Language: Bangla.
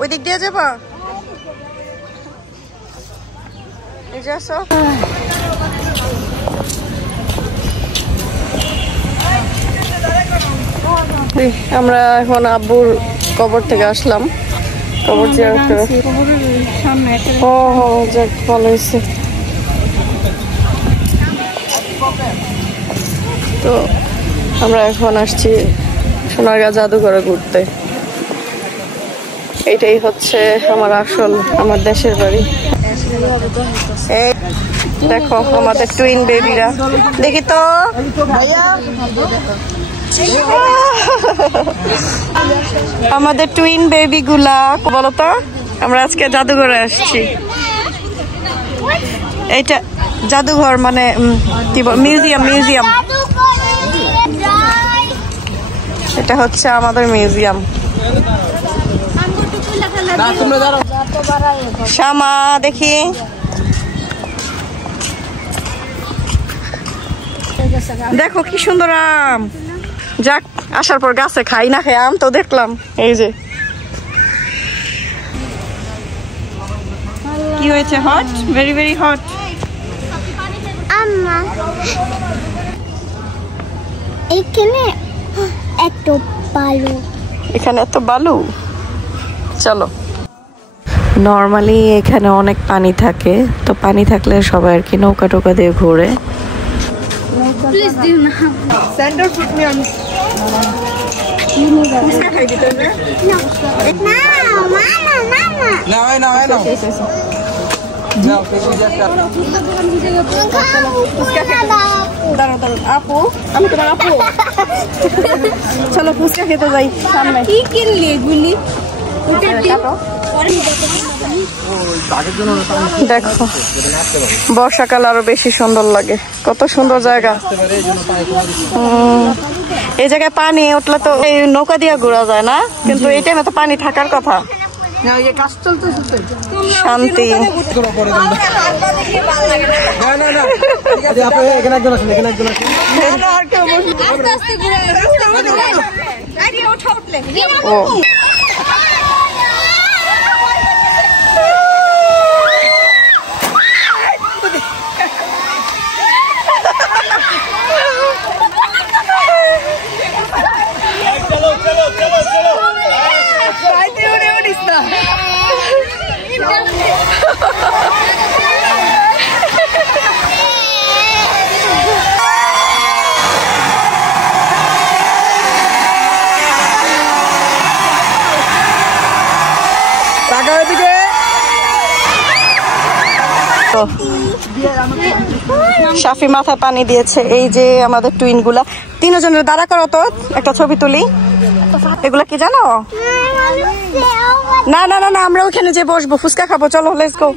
ওই দিক দিয়ে যাবা? এই যে আসো। আমরা এখন আব্বুর কবর থেকে আসলাম। কবর জিয়ারত করে। ও যাক, ভালো হয়েছে। তো আমরা এখন আসছি সোনারগাঁ জাদুঘরে ঘুরতে। এইটাই হচ্ছে আমার আসল, আমার দেশের বাড়ি। এই দেখো আমাদের টুইন বেবিরা, দেখি তো আমাদের টুইন বেবি গুলা। বলো তো, আমরা আজকে জাদুঘরে আসছি। এইটা জাদুঘর মানে কি মিউজিয়াম। মিউজিয়াম, এটা হচ্ছে আমাদের মিউজিয়াম। শ্যামা দেখি, দেখো কি সুন্দর আম। যাক, আসার পর গাছে খাই না খাই আম তো দেখলাম। এই যে কি হয়েছে, হট, ভেরি ভেরি হট। এখানে এত বালু, এখানে এত বালু। চলো, নর্মালি এখানে অনেক পানি থাকে, তো পানি থাকলে সবাই আর কি নৌকা টোকা দিয়ে ঘোরে। আপু, আমি তোমার আপু। চলো ফুচকা খেতে যাই সামনে। কি কিনলি এগুলি? দেখো বর্ষাকাল আরো বেশি সুন্দর লাগে, কত সুন্দর জায়গা। এই জায়গায় পানি উঠলে তো এই নৌকা দিয়ে ঘোরা যায় না, কিন্তু এই টাইমে তো পানি থাকার কথা। শান্তি। ও শাফি মাথায় পানি দিয়েছে। এই যে আমাদের টুইন গুলা, তিনজনের দাঁড়া করো তো একটা ছবি তুলি। এগুলা কি জানো? না না না না, আমরা ওখানে যে বসবো, ফুচকা খাবো। চলো, লেটস গো।